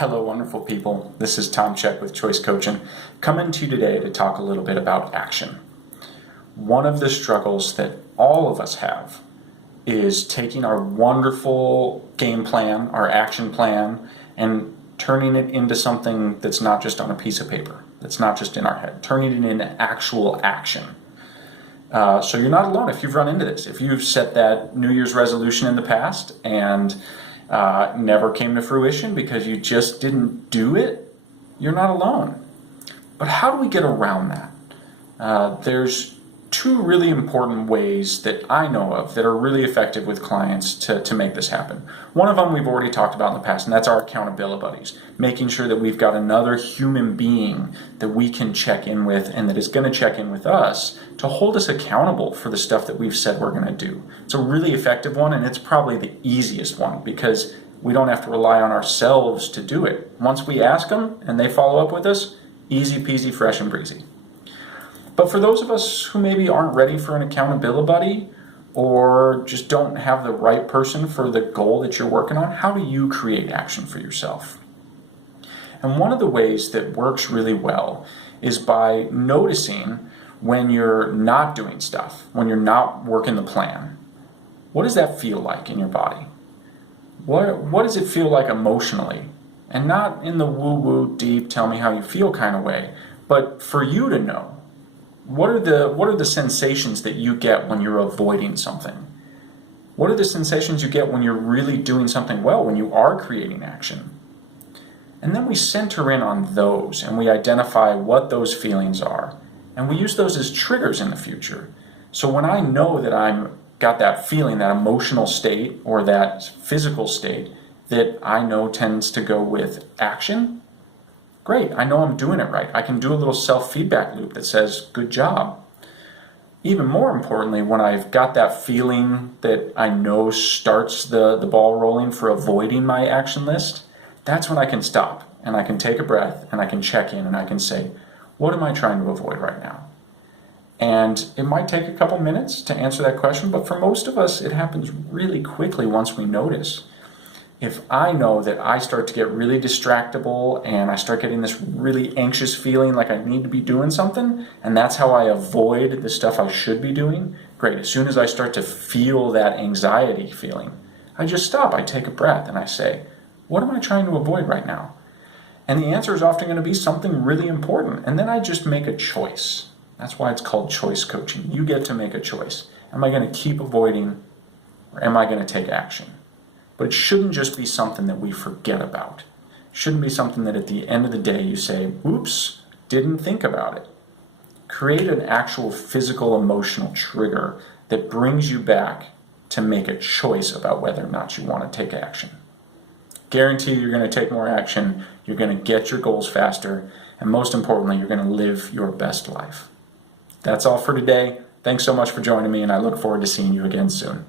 Hello, wonderful people. This is Tom Check with Choice Coaching, coming to you today to talk a little bit about action. One of the struggles that all of us have is taking our wonderful game plan, our action plan, and turning it into something that's not just on a piece of paper, that's not just in our head, turning it into actual action. So you're not alone if you've run into this. If you've set that New Year's resolution in the past and never came to fruition because you just didn't do it, you're not alone. But how do we get around that? There's two really important ways that I know of that are really effective with clients to make this happen. One of them we've already talked about in the past, and that's our accountability buddies. Making sure that we've got another human being that we can check in with and that is going to check in with us to hold us accountable for the stuff that we've said we're going to do. It's a really effective one, and it's probably the easiest one because we don't have to rely on ourselves to do it. Once we ask them and they follow up with us, easy peasy, fresh and breezy. But for those of us who maybe aren't ready for an accountability buddy or just don't have the right person for the goal that you're working on, how do you create action for yourself? And one of the ways that works really well is by noticing when you're not doing stuff, when you're not working the plan. What does that feel like in your body? What does it feel like emotionally? And not in the woo-woo, deep, tell me how you feel kind of way, but for you to know. What are the sensations that you get when you're avoiding something? What are the sensations you get when you're really doing something well, when you are creating action? And then we center in on those and we identify what those feelings are. And we use those as triggers in the future. So when I know that I'm got that feeling, that emotional state or that physical state that I know tends to go with action, great, I know I'm doing it right. I can do a little self-feedback loop that says, good job. Even more importantly, when I've got that feeling that I know starts the ball rolling for avoiding my action list, that's when I can stop and I can take a breath and I can check in and I can say, what am I trying to avoid right now? And it might take a couple minutes to answer that question, but for most of us, it happens really quickly once we notice. If I know that I start to get really distractible and I start getting this really anxious feeling like I need to be doing something, and that's how I avoid the stuff I should be doing, great. As soon as I start to feel that anxiety feeling, I just stop, I take a breath, and I say, what am I trying to avoid right now? And the answer is often going to be something really important, and then I just make a choice. That's why it's called choice coaching. You get to make a choice. Am I going to keep avoiding, or am I going to take action? But it shouldn't just be something that we forget about. It shouldn't be something that at the end of the day you say, oops, didn't think about it. Create an actual physical, emotional trigger that brings you back to make a choice about whether or not you want to take action. Guarantee you're going to take more action, you're going to get your goals faster, and most importantly, you're going to live your best life. That's all for today. Thanks so much for joining me, and I look forward to seeing you again soon.